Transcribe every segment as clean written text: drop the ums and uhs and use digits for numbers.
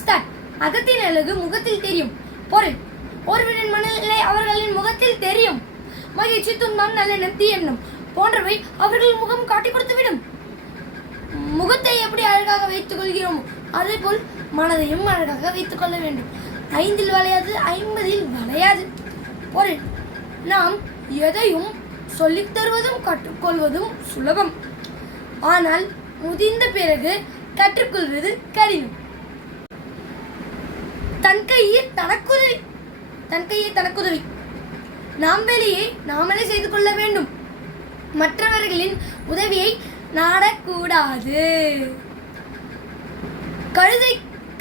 Start. அகத்தின் அழகு முகத்தில் தெரியும். பொருள்: ஒருவரின் மனநிலை அவர்களின் முகத்தில் தெரியும். மகிழ்ச்சி, துன்பம், நல்லெண்ணம், தீயெண்ணம் போன்றவை அவர்கள் முகம் காட்டி கொடுத்துவிடும். முகத்தை எப்படி அழகாக வைத்துக் கொள்கிறோமோ அதே போல் மனதையும் அழகாக வைத்துக் கொள்ள வேண்டும். 5 வளையாது 50 வளையாது. பொருள்: நாம் எதையும் சொல்லித் தருவதும் கற்றுக்கொள்வதும் சுலபம். ஆனால் முதிர்ந்த பிறகு கற்றுக்கொள்வது கடினம். தன் கையே தனக்குதவி. நாம் வேலையை நாமளே செய்து கொள்ள வேண்டும். மற்றவர்களின் உதவியை நாடக்கூடாது.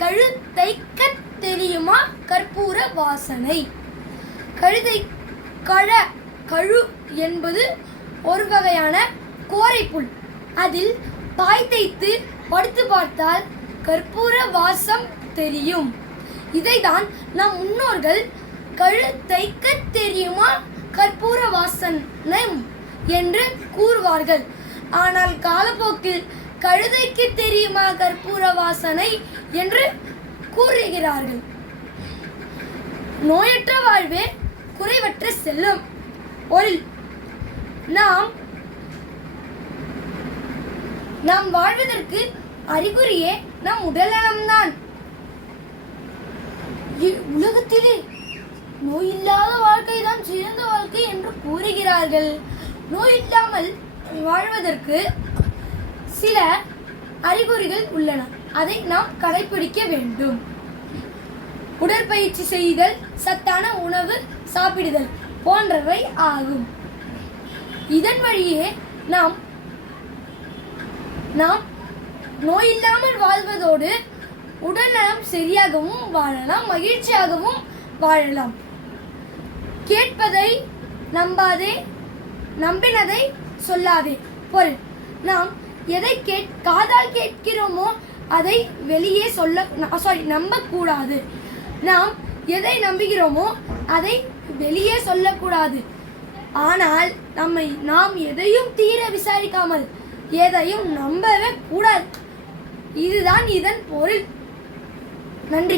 கழுதைக்க தெரியுமா கற்பூர வாசனை? கழு என்பது ஒரு வகையான கோரைப்புல். அதில் பாய் தைத்து படுத்து பார்த்தால் கற்பூர வாசம் தெரியும். இதைதான் நம் முன்னோர்கள் கழுதைக்க தெரியுமா கற்பூர வாசனை என்று கூறுவார்கள். ஆனால் காலப்போக்கில் கழுதைக்கு தெரியுமா கற்பூர வாசனை என்று கூறுகிறார்கள். நோயற்ற வாழ்வே குறைவற்ற செல்வம். பொருள்: நாம் வாழ்வதற்கு அறிகுறியே நம் உடல்நலம்தான். உலகத்திலே நோயில்லாத வாழ்க்கை தான் சிறந்த வாழ்க்கை என்று கூறுகிறார்கள். நோய் இல்லாமல் வாழ்வதற்கு சில அறிகுறிகள் உள்ளன. அதை நாம் கடைபிடிக்க வேண்டும். உடற்பயிற்சி செய்தல், சத்தான உணவு சாப்பிடுதல் போன்றவை ஆகும். இதன் வழியே நாம் நோயில்லாமல் வாழ்வதோடு உடல்நலம் சரியாகவும் வாழலாம், மகிழ்ச்சியாகவும் வாழலாம். கேட்பதை நம்பாதே, நம்பினதை சொல்லாதே. பொருள்: நாம் எதை காதால் கேட்கிறோமோ அதை வெளியே நம்பக்கூடாது. நாம் எதை நம்புகிறோமோ அதை வெளியே சொல்லக்கூடாது. ஆனால் நாம் எதையும் தீர விசாரிக்காமல் எதையும் நம்பவே கூடாது. இதுதான் இதன் பொருள். நன்றி.